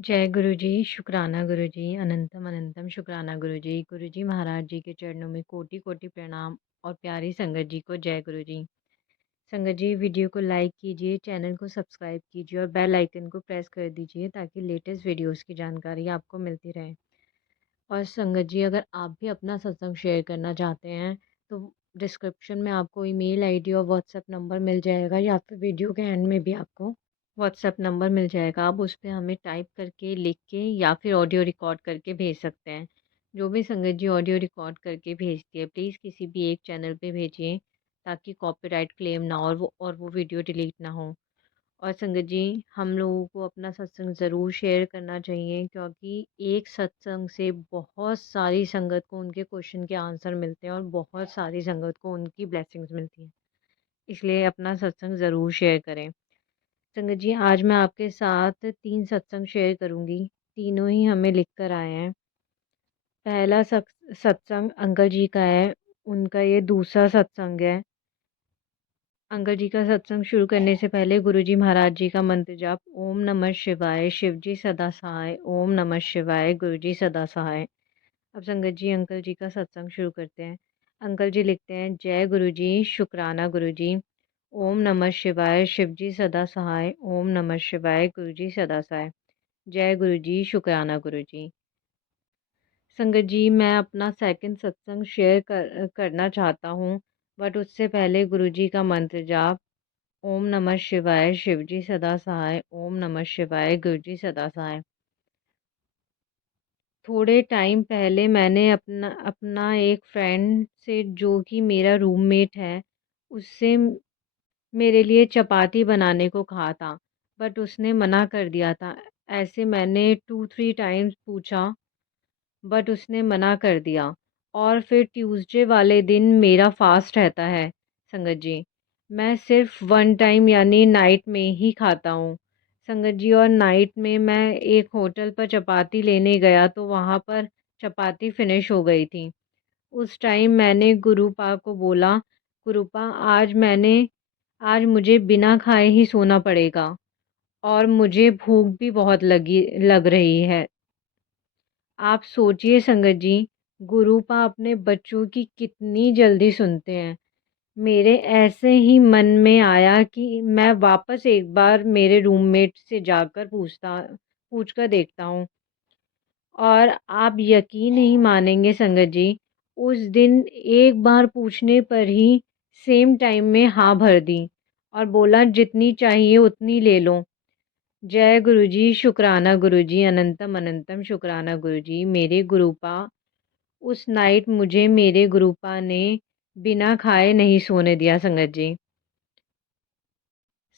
जय गुरु जी, शुक्राना गुरु जी, अनंतम अनंतम शुक्राना गुरु जी। गुरु जी महाराज जी के चरणों में कोटि-कोटि प्रणाम और प्यारी संगत जी को जय गुरु जी। संगत जी वीडियो को लाइक कीजिए, चैनल को सब्सक्राइब कीजिए और बेल आइकन को प्रेस कर दीजिए ताकि लेटेस्ट वीडियोस की जानकारी आपको मिलती रहे। और संगत जी अगर आप भी अपना सत्संग शेयर करना चाहते हैं तो डिस्क्रिप्शन में आपको ईमेल आईडी और व्हाट्सएप नंबर मिल जाएगा या फिर वीडियो के एंड में भी आपको व्हाट्सएप नंबर मिल जाएगा। आप उस पे हमें टाइप करके, लिख के या फिर ऑडियो रिकॉर्ड करके भेज सकते हैं। जो भी संगत जी ऑडियो रिकॉर्ड करके भेजती है प्लीज़ किसी भी एक चैनल पे भेजिए ताकि कॉपीराइट क्लेम ना और वो वीडियो डिलीट ना हो। और संगत जी हम लोगों को अपना सत्संग ज़रूर शेयर करना चाहिए क्योंकि एक सत्संग से बहुत सारी संगत को उनके क्वेश्चन के आंसर मिलते हैं और बहुत सारी संगत को उनकी ब्लेसिंग्स मिलती हैं। इसलिए अपना सत्संग ज़रूर शेयर करें। संगत जी आज मैं आपके साथ 3 सत्संग शेयर करूँगी। तीनों ही हमें लिख कर आए हैं। पहला सत्संग अंकल जी का है, उनका ये दूसरा सत्संग है। अंकल जी का सत्संग शुरू करने से पहले गुरुजी महाराज जी का मंत्र जाप ओम नमः शिवाय, शिव जी सदा सहाय, ओम नमः शिवाय, गुरु जी सदा सहाय। अब संगत जी अंकल जी का सत्संग शुरू करते हैं। अंकल जी लिखते हैं जय गुरु जी, शुक्राना गुरु जी, ओम नमः शिवाय, शिव जी सदा सहाय, ओम नमः शिवाय, गुरु जी सदा सहाय। जय गुरु जी, शुक्राना गुरु जी। संगत जी मैं अपना सेकंड सत्संग शेयर करना चाहता हूँ बट उससे पहले गुरु जी का मंत्र जाप ओम नमः शिवाय, शिव जी सदा सहाय, ओम नमः शिवाय, गुरु जी सदा सहाय। थोड़े टाइम पहले मैंने अपना अपना एक फ्रेंड से जो कि मेरा रूममेट है, उससे मेरे लिए चपाती बनाने को कहा था, बट उसने मना कर दिया था। ऐसे मैंने 2-3 टाइम्स पूछा, बट उसने मना कर दिया। और फिर ट्यूसडे वाले दिन मेरा फ़ास्ट रहता है संगत जी। मैं सिर्फ़ वन टाइम यानी नाइट में ही खाता हूँ। संगत जी और नाइट में मैं एक होटल पर चपाती लेने गया तो वहाँ पर चपाती फ़िनिश हो गई थी। उस टाइम मैंने गुरुपा को बोला, "गुरुपा आज मुझे बिना खाए ही सोना पड़ेगा और मुझे भूख भी बहुत लग रही है।" आप सोचिए संगत जी, गुरुपा अपने बच्चों की कितनी जल्दी सुनते हैं। मेरे ऐसे ही मन में आया कि मैं वापस एक बार मेरे रूममेट से जाकर पूछ कर देखता हूँ। और आप यकीन नहीं मानेंगे संगत जी, उस दिन एक बार पूछने पर ही सेम टाइम में हाँ भर दी और बोला जितनी चाहिए उतनी ले लो। जय गुरुजी, शुक्राना गुरुजी, अनंतम अनंतम शुक्राना गुरुजी। मेरे गुरुपा उस नाइट मुझे मेरे गुरुपा ने बिना खाए नहीं सोने दिया संगत जी।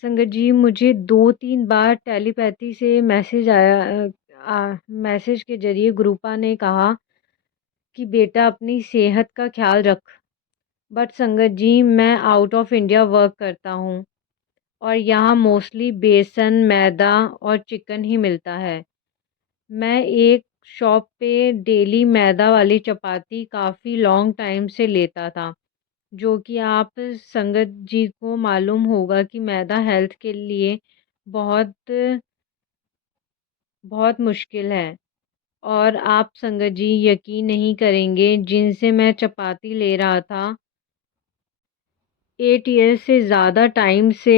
संगत जी मुझे 2-3 बार टेलीपैथी से मैसेज के ज़रिए गुरुपा ने कहा कि बेटा अपनी सेहत का ख़्याल रख। बट संगत जी मैं आउट ऑफ इंडिया वर्क करता हूँ और यहाँ मोस्टली बेसन, मैदा और चिकन ही मिलता है। मैं एक शॉप पे डेली मैदा वाली चपाती काफ़ी लॉन्ग टाइम से लेता था, जो कि आप संगत जी को मालूम होगा कि मैदा हेल्थ के लिए बहुत बहुत मुश्किल है। और आप संगत जी यकीन नहीं करेंगे जिनसे मैं चपाती ले रहा था 8 ईयर्स से ज़्यादा टाइम से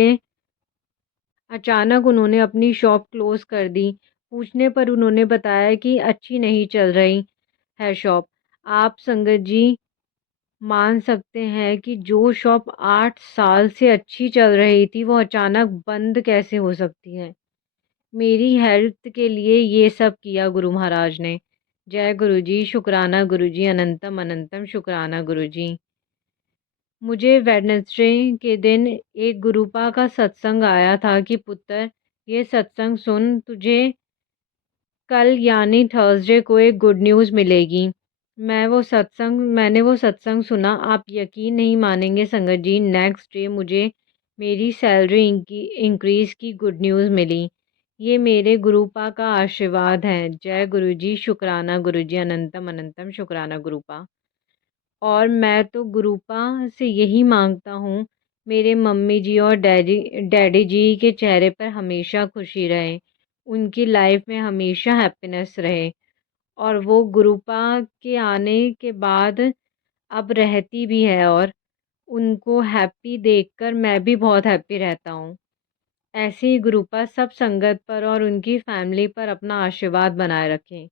अचानक उन्होंने अपनी शॉप क्लोज़ कर दी। पूछने पर उन्होंने बताया कि अच्छी नहीं चल रही है शॉप। आप संगत जी मान सकते हैं कि जो शॉप 8 साल से अच्छी चल रही थी, वो अचानक बंद कैसे हो सकती है? मेरी हेल्थ के लिए ये सब किया गुरु महाराज ने। जय गुरु जी, शुक्राना गुरु जी, अनंतम अनंतम शुक्राना गुरु जी। मुझे वेडनेसडे के दिन एक गुरुपा का सत्संग आया था कि पुत्र ये सत्संग सुन तुझे कल यानी थर्सडे को एक गुड न्यूज़ मिलेगी। मैंने वो सत्संग सुना। आप यकीन नहीं मानेंगे संगत जी नेक्स्ट डे मुझे मेरी सैलरी इंक्रीज़ की गुड न्यूज़ मिली। ये मेरे गुरुपा का आशीर्वाद है। जय गुरु जी, शुक्राना गुरु जी, अनंतम अनंतम शुक्राना गुरुपा। और मैं तो गुरुपा से यही माँगता हूँ, मेरे मम्मी जी और डैडी डैडी जी के चेहरे पर हमेशा खुशी रहे। उनकी लाइफ में हमेशा हैप्पीनेस रहे। और वो गुरूपा के आने के बाद अब रहती भी है, और उनको हैप्पी देखकर मैं भी बहुत हैप्पी रहता हूँ। ऐसे ही गुरूपा सब संगत पर और उनकी फैमिली पर अपना आशीर्वाद बनाए रखें।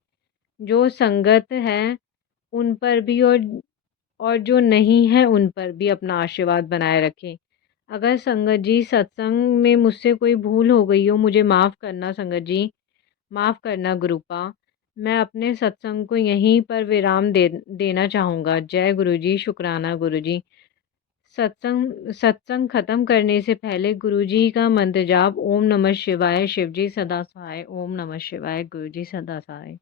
जो संगत है उन पर भी, और जो नहीं है उन पर भी अपना आशीर्वाद बनाए रखें। अगर संगत जी सत्संग में मुझसे कोई भूल हो गई हो, मुझे माफ़ करना संगत जी, माफ़ करना गुरूपा। मैं अपने सत्संग को यहीं पर विराम देना चाहूँगा। जय गुरु जी, शुक्राना गुरु जी। सत्संग सत्संग खत्म करने से पहले गुरु जी का मंत्र जाप, ओम नमः शिवाय, शिव जी सदा सहाय, ओम नमः शिवाय, गुरु जी सदा सहाय।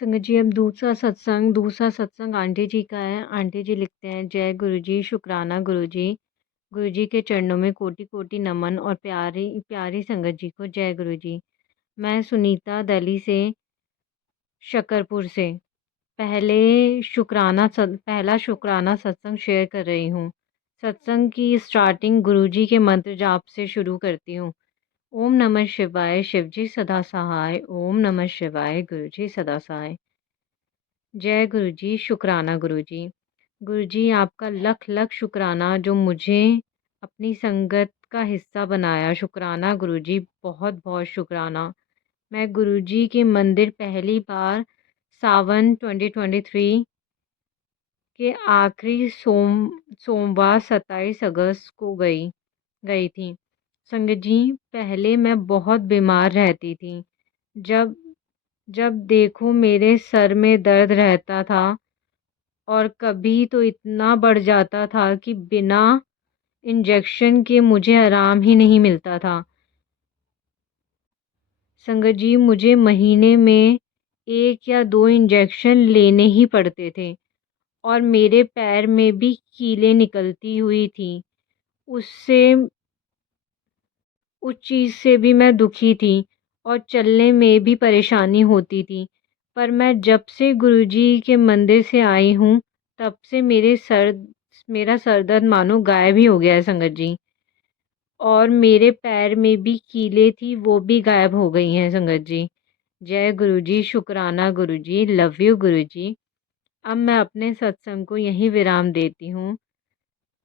संगत जी, अब दूसरा सत्संग आंटी जी का है। आंटी जी लिखते हैं, जय गुरु जी, शुक्राना गुरु जी। गुरु जी के चरणों में कोटि कोटि नमन, और प्यारी प्यारी संगत जी को जय गुरु जी। मैं सुनीता दिल्ली से, शकरपुर से पहला शुक्राना सत्संग शेयर कर रही हूँ। सत्संग की स्टार्टिंग गुरुजी के मंत्र जाप से शुरू करती हूँ। ओम नमः शिवाय, शिवजी सदा सहाय, ओम नमः शिवाय, गुरुजी सदा सहाय। जय गुरुजी, शुक्राना गुरुजी। गुरुजी आपका लख लख शुक्राना जो मुझे अपनी संगत का हिस्सा बनाया। शुक्राना गुरुजी, बहुत बहुत शुक्राना। मैं गुरुजी के मंदिर पहली बार सावन 2023 के आखिरी सोमवार 27 अगस्त को गई गई थी। संगत जी, पहले मैं बहुत बीमार रहती थी। जब जब देखो मेरे सर में दर्द रहता था, और कभी तो इतना बढ़ जाता था कि बिना इंजेक्शन के मुझे आराम ही नहीं मिलता था। संगत जी, मुझे महीने में 1 या 2 इंजेक्शन लेने ही पड़ते थे, और मेरे पैर में भी कीलें निकलती हुई थी। उससे उस चीज़ से भी मैं दुखी थी, और चलने में भी परेशानी होती थी। पर मैं जब से गुरुजी के मंदिर से आई हूँ, तब से मेरा सर दर्द मानो गायब ही हो गया है संगत जी। और मेरे पैर में भी कीलें थी, वो भी गायब हो गई हैं संगत जी। जय गुरुजी, शुक्राना गुरुजी, लव यू गुरुजी। अब मैं अपने सत्संग को यहीं विराम देती हूँ,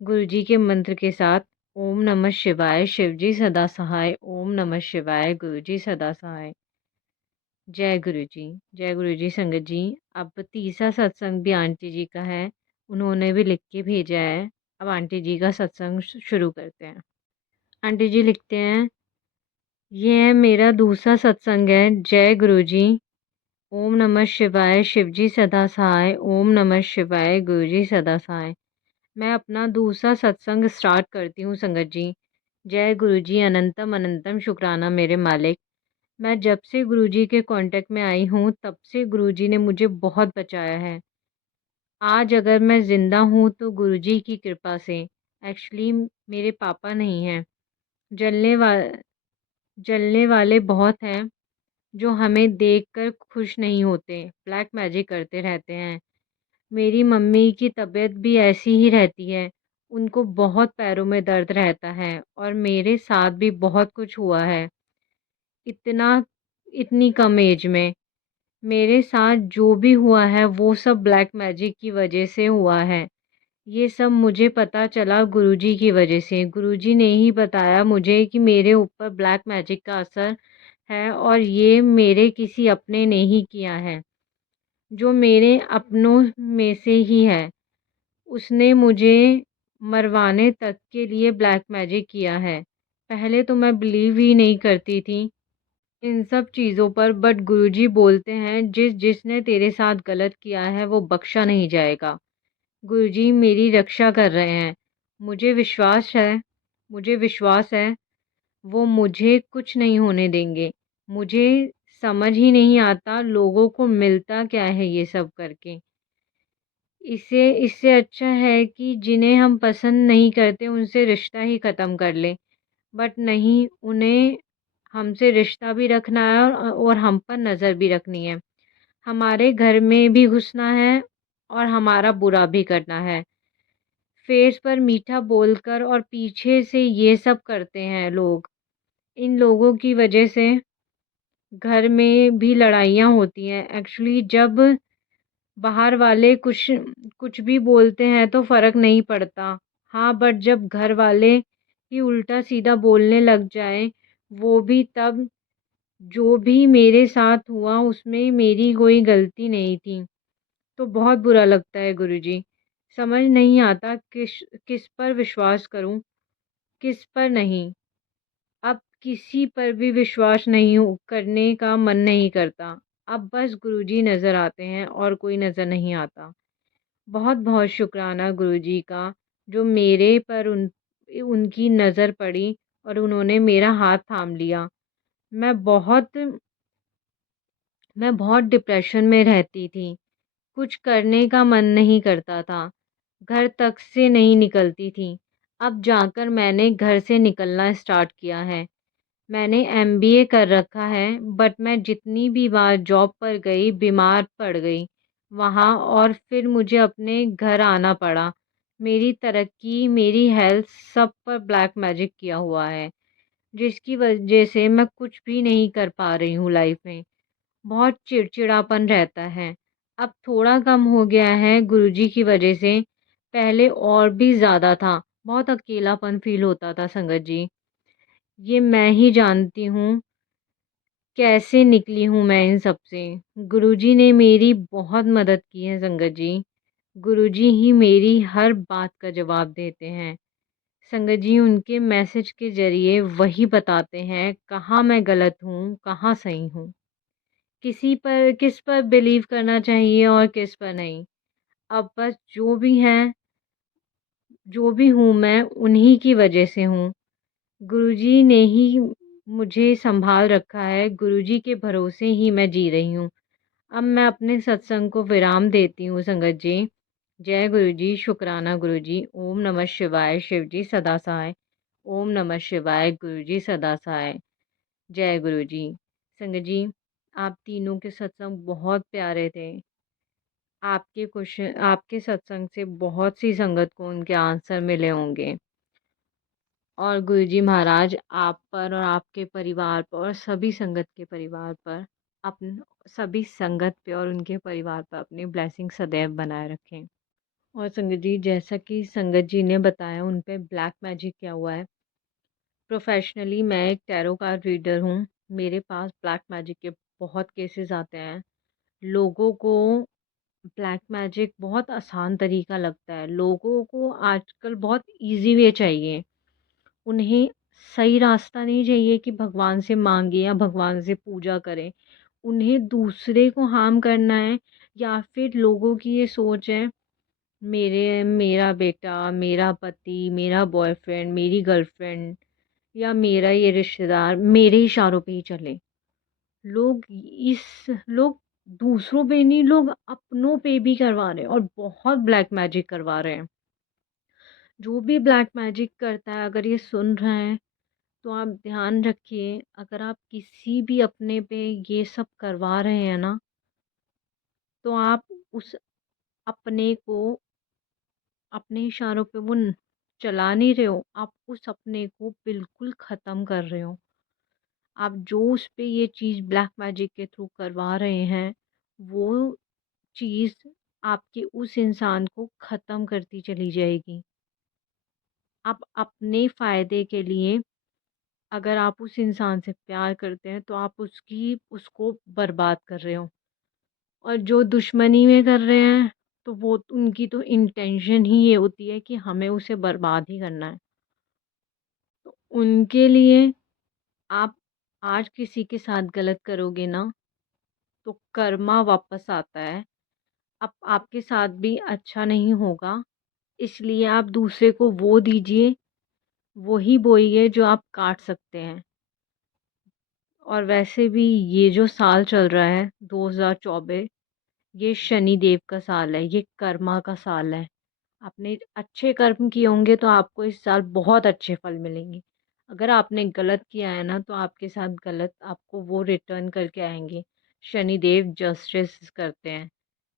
गुरुजी के मंत्र के साथ। ओम नमः शिवाय, शिवजी सदा सहाय, ओम नमः शिवाय, गुरुजी सदा सहाय। जय गुरुजी, जय गुरुजी। संगत जी, अब तीसरा सत्संग भी आंटी जी का है। उन्होंने भी लिख के भेजा है। अब आंटी जी का सत्संग शुरू करते हैं। आंटी जी लिखते हैं, ये है मेरा दूसरा सत्संग है। जय गुरुजी। ओम नमः शिवाय, शिवजी सदा सहाय, ओम नमः शिवाय, गुरुजी सदा सहाय। मैं अपना दूसरा सत्संग स्टार्ट करती हूँ संगत जी। जय गुरुजी, अनंतम अनंतम शुक्राना मेरे मालिक। मैं जब से गुरुजी के कांटेक्ट में आई हूँ, तब से गुरुजी ने मुझे बहुत बचाया है। आज अगर मैं ज़िंदा हूँ तो गुरुजी की कृपा से। एक्चुअली मेरे पापा नहीं हैं। जलने वा जलने वाले बहुत हैं, जो हमें देखकर खुश नहीं होते, ब्लैक मैजिक करते रहते हैं। मेरी मम्मी की तबीयत भी ऐसी ही रहती है। उनको बहुत पैरों में दर्द रहता है, और मेरे साथ भी बहुत कुछ हुआ है। इतना इतनी कम एज में मेरे साथ जो भी हुआ है वो सब ब्लैक मैजिक की वजह से हुआ है। ये सब मुझे पता चला गुरुजी की वजह से। गुरुजी ने ही बताया मुझे कि मेरे ऊपर ब्लैक मैजिक का असर है, और ये मेरे किसी अपने ने ही किया है, जो मेरे अपनों में से ही है। उसने मुझे मरवाने तक के लिए ब्लैक मैजिक किया है। पहले तो मैं बिलीव ही नहीं करती थी इन सब चीज़ों पर, बट गुरुजी बोलते हैं जिसने तेरे साथ गलत किया है वो बख्शा नहीं जाएगा। गुरुजी मेरी रक्षा कर रहे हैं। मुझे विश्वास है मुझे विश्वास है वो मुझे कुछ नहीं होने देंगे। मुझे समझ ही नहीं आता लोगों को मिलता क्या है ये सब करके। इसे इससे अच्छा है कि जिन्हें हम पसंद नहीं करते उनसे रिश्ता ही ख़त्म कर लें। बट नहीं, उन्हें हमसे रिश्ता भी रखना है, और हम पर नज़र भी रखनी है। हमारे घर में भी घुसना है, और हमारा बुरा भी करना है। फेस पर मीठा बोलकर और पीछे से ये सब करते हैं लोग। इन लोगों की वजह से घर में भी लड़ाइयाँ होती हैं। एक्चुअली जब बाहर वाले कुछ कुछ भी बोलते हैं तो फ़र्क नहीं पड़ता। हाँ, बट जब घर वाले ही उल्टा-सीधा बोलने लग जाएँ, वो भी तब जो भी मेरे साथ हुआ उसमें मेरी कोई गलती नहीं थी। तो बहुत बुरा लगता है गुरुजी। समझ नहीं आता किस किस पर विश्वास करूँ, किस पर नहीं। अब किसी पर भी विश्वास नहीं हो करने का मन नहीं करता। अब बस गुरुजी नज़र आते हैं और कोई नज़र नहीं आता। बहुत-बहुत शुक्राना गुरुजी का जो मेरे पर उनकी नज़र पड़ी और उन्होंने मेरा हाथ थाम लिया। मैं बहुत मैं बहुत डिप्रेशन में रहती थी। कुछ करने का मन नहीं करता था। घर तक से नहीं निकलती थी। अब जाकर मैंने घर से निकलना स्टार्ट किया है। मैंने एमबीए कर रखा है, बट मैं जितनी भी बार जॉब पर गई, बीमार पड़ गई वहाँ और फिर मुझे अपने घर आना पड़ा। मेरी तरक्की, मेरी हेल्थ सब पर ब्लैक मैजिक किया हुआ है, जिसकी वजह से मैं कुछ भी नहीं कर पा रही हूँ लाइफ में। बहुत चिड़चिड़ापन रहता है। अब थोड़ा कम हो गया है गुरुजी की वजह से, पहले और भी ज़्यादा था। बहुत अकेलापन फ़ील होता था संगत जी। ये मैं ही जानती हूँ कैसे निकली हूँ मैं इन सब से। गुरुजी ने मेरी बहुत मदद की है संगत जी। गुरुजी ही मेरी हर बात का जवाब देते हैं। संगत जी उनके मैसेज के ज़रिए वही बताते हैं कहाँ मैं गलत हूँ, कहाँ सही हूँ। किस पर बिलीव करना चाहिए और किस पर नहीं। अब बस जो भी हूँ मैं उन्हीं की वजह से हूँ। गुरुजी ने ही मुझे सँभाल रखा है, गुरुजी के भरोसे ही मैं जी रही हूँ। अब मैं अपने सत्संग को विराम देती हूँ संगत जी। जय गुरुजी, शुक्राना गुरुजी। ओम नमः शिवाय, शिव जी सदा सहाय। ओम नमः शिवाय, गुरुजी सदा सहाय। जय गुरुजी। संगत जी, आप तीनों के सत्संग बहुत प्यारे थे। आपके सत्संग से बहुत सी संगत को उनके आंसर मिले होंगे। और गुरुजी महाराज आप पर और आपके परिवार पर और सभी संगत के परिवार पर अपन सभी संगत पे और उनके परिवार पर अपनी ब्लेसिंग सदैव बनाए रखें। और संगत जी जैसा कि संगत जी ने बताया उन पे ब्लैक मैजिक क्या हुआ है। प्रोफेशनली मैं एक टैरो कार्ड रीडर हूँ। मेरे पास ब्लैक मैजिक के बहुत केसेस आते हैं। लोगों को ब्लैक मैजिक बहुत आसान तरीका लगता है। लोगों को आजकल बहुत ईज़ी वे चाहिए। उन्हें सही रास्ता नहीं चाहिए कि भगवान से माँगे या भगवान से पूजा करें। उन्हें दूसरे को हार्म करना है या फिर लोगों की ये सोच है मेरा बेटा, मेरा पति, मेरा बॉयफ्रेंड, मेरी गर्लफ्रेंड या मेरा ये रिश्तेदार मेरे इशारों पे ही चले। लोग दूसरों पे नहीं, लोग अपनों पे भी करवा रहे हैं और बहुत ब्लैक मैजिक करवा रहे हैं। जो भी ब्लैक मैजिक करता है अगर ये सुन रहे हैं तो आप ध्यान रखिए, अगर आप किसी भी अपने पे ये सब करवा रहे हैं ना, तो आप उस अपने को अपने इशारों पे चला नहीं रहे हो, आप उस अपने को बिल्कुल ख़त्म कर रहे हो। आप जो उस पे ये चीज़ ब्लैक मैजिक के थ्रू करवा रहे हैं, वो चीज़ आपके उस इंसान को ख़त्म करती चली जाएगी। आप अपने फ़ायदे के लिए अगर आप उस इंसान से प्यार करते हैं, तो आप उसको बर्बाद कर रहे हो और जो दुश्मनी में कर रहे हैं, तो वो उनकी तो इंटेंशन ही ये होती है कि हमें उसे बर्बाद ही करना है। तो उनके लिए आप आज किसी के साथ गलत करोगे ना, तो कर्मा वापस आता है। अब आपके साथ भी अच्छा नहीं होगा, इसलिए आप दूसरे को वो दीजिए, वही बोइए जो आप काट सकते हैं। और वैसे भी ये जो साल चल रहा है 2024 ये शनि देव का साल है, ये कर्मा का साल है। आपने अच्छे कर्म किए होंगे तो आपको इस साल बहुत अच्छे फल मिलेंगे। अगर आपने गलत किया है ना तो आपके साथ गलत आपको वो रिटर्न करके आएँगे। शनि देव जस्टिस करते हैं।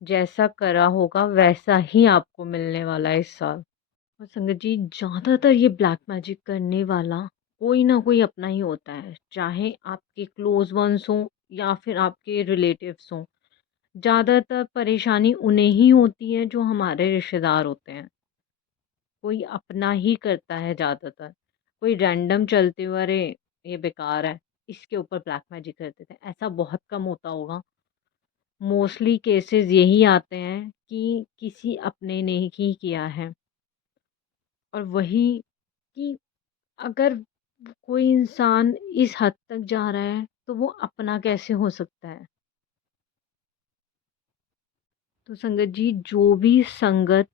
जैसा करा होगा वैसा ही आपको मिलने वाला है इस साल। और संगत जी ज़्यादातर ये ब्लैक मैजिक करने वाला कोई ना कोई अपना ही होता है, चाहे आपके क्लोज़ वन्स हों या फिर आपके रिलेटिव्स हों। ज़्यादातर परेशानी उन्हें ही होती है जो हमारे रिश्तेदार होते हैं। कोई अपना ही करता है ज़्यादातर। कोई रैंडम चलते हुए अरे! ये बेकार है, इसके ऊपर ब्लैक मैजिक कर देते हैं, ऐसा बहुत कम होता होगा। मोस्टली केसेज़ यही आते हैं कि किसी अपने ने ही किया है और वही कि अगर कोई इंसान इस हद तक जा रहा है, तो वो अपना कैसे हो सकता है? तो संगत जी, जो भी संगत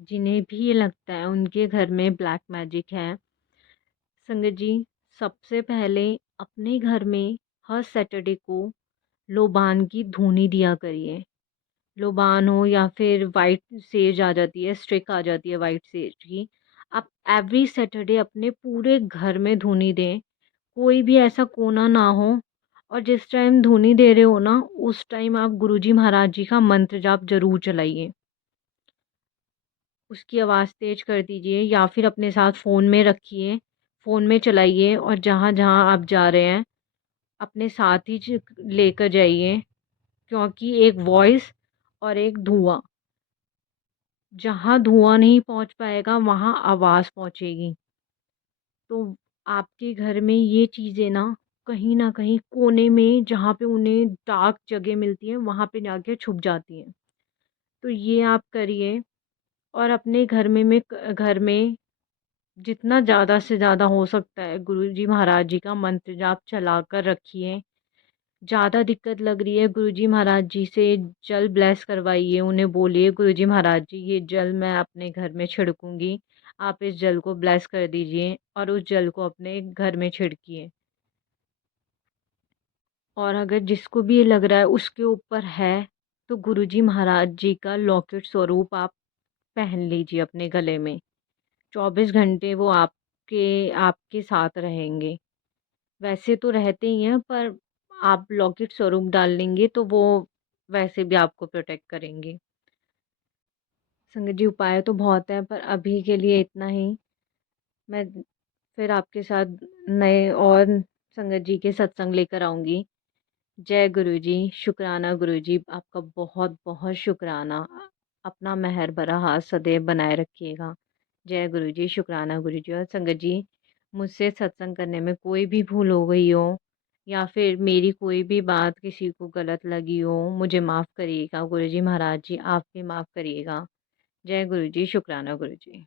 जिन्हें भी ये लगता है उनके घर में ब्लैक मैजिक है, संगत जी, सबसे पहले अपने घर में हर सैटरडे को लोबान की धूनी दिया करिए। लोबान हो या फिर व्हाइट सेज आ जाती है, स्टिक आ जाती है व्हाइट सेज की। आप एवरी सैटरडे अपने पूरे घर में धूनी दें। कोई भी ऐसा कोना ना हो और जिस टाइम धूनी दे रहे हो ना, उस टाइम आप गुरुजी महाराज जी का मंत्र जाप ज़रूर चलाइए। उसकी आवाज़ तेज़ कर दीजिए या फिर अपने साथ फ़ोन में रखिए, फ़ोन में चलाइए और जहाँ-जहाँ आप जा रहे हैं, अपने साथ ही लेकर जाइए क्योंकि एक वॉइस और एक धुआँ, जहाँ धुआँ नहीं पहुँच पाएगा, वहाँ आवाज़ पहुँचेगी। तो आपके घर में ये चीज़ें ना कहीं न कहीं कोने में जहाँ पे उन्हें डार्क जगह मिलती है, वहाँ पे जाके छुप जाती हैं। तो ये आप करिए और अपने घर में जितना ज़्यादा से ज़्यादा हो सकता है गुरुजी महाराज जी का मंत्र जाप चलाकर रखिए। ज़्यादा दिक्कत लग रही है गुरुजी महाराज जी से जल ब्लेस करवाइए, उन्हें बोलिए गुरुजी महाराज जी ये जल मैं अपने घर में छिड़कूँगी, आप इस जल को ब्लेस कर दीजिए और उस जल को अपने घर में छिड़किए। और अगर जिसको भी ये लग रहा है उसके ऊपर है, तो गुरुजी महाराज जी का लॉकेट स्वरूप आप पहन लीजिए अपने गले में। 24 घंटे वो आपके आपके साथ रहेंगे। वैसे तो रहते ही हैं पर आप लॉकेट स्वरूप डाल लेंगे तो वो वैसे भी आपको प्रोटेक्ट करेंगे। संगत जी, उपाय तो बहुत हैं पर अभी के लिए इतना ही। मैं फिर आपके साथ नए और संगत जी के सत्संग लेकर आऊँगी। जय गुरु जी, शुक्राना गुरु जी, आपका बहुत-बहुत शुक्राना। अपना मेहर भरा हाथ सदैव बनाए रखिएगा। जय गुरु जी, शुक्राना गुरु जी और संगत जी, मुझसे सत्संग करने में कोई भी भूल हो गई हो या फिर मेरी कोई भी बात किसी को गलत लगी हो, मुझे माफ़ करिएगा। गुरु जी महाराज जी, आप भी माफ़ करिएगा। जय गुरु जी, शुक्राना गुरु जी।